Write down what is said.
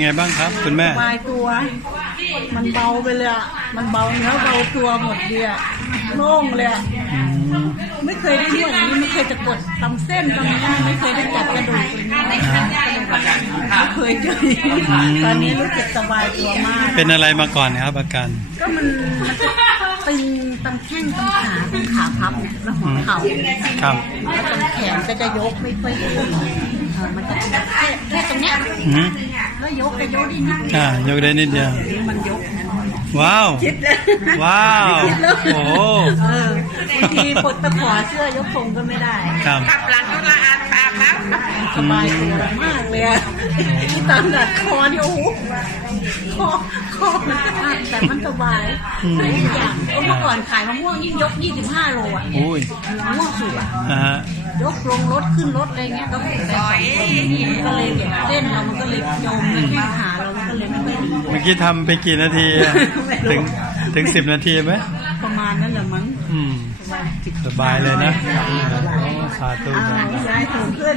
ยังไงบ้างครับคุณแม่สบายตัว มันเบาไปเลยอะมันเบาเนื้อเบาตัวหมดเดียโล่งเลยอะไม่เคยได้นวดอย่างนี้ไม่เคยจะกดตำเส้นตำนี้ไม่เคยได้จับกระดูกอย่างนี้ไม่เคยเจออย่างนี้ตอนนี้รู้สึกสบายตัวมาก เป็นอะไรมาก่อนครับอาการก็มันมันจะตึงตำแข้งตำขาตำขาพับแล้วหัวเข่าครับแล้วตำแขนก็จะยกไม่ค่อยขึ้นเออมันจะแค่แค่ตรงเนี้ยอืม แล้วยกก็ยกได้นิดเดียวอ่ายกได้นิดเดียวนี่มันยกนะว้าว คิดเลยว้าวคิดแล้วโอ้โห เออบางทีปลดตะขอเสื้อยกทรงก็ไม่ได้ครับขับหลังก็ละอาดอาบน้ำ สบายตัวมากเลยอะที่ตามดัดคอเนี่ยโอ้โหคอคอมันจะหักแต่มันสบายหลายอย่างเมื่อก่อนขายมะม่วงยิ่งยก 25 โลอะอุ้ยมะม่วงสุกอะอ่าฮะยกลงรถขึ้นรถอะไรเงี้ยก็แต่สองคนมันก็เลยแบบเส้นเรามันก็เลยโยมมันแข้งขาเรามันก็เลยไม่ค่อยดีเมื่อกี้ทำไปกี่นาทีอะถึงถึงสิบนาทีไหมประมาณนั้นแหละมั้งอืมประมาณสิบสบายเลยนะสาธุอ่าครับย้ายถูกขึ้น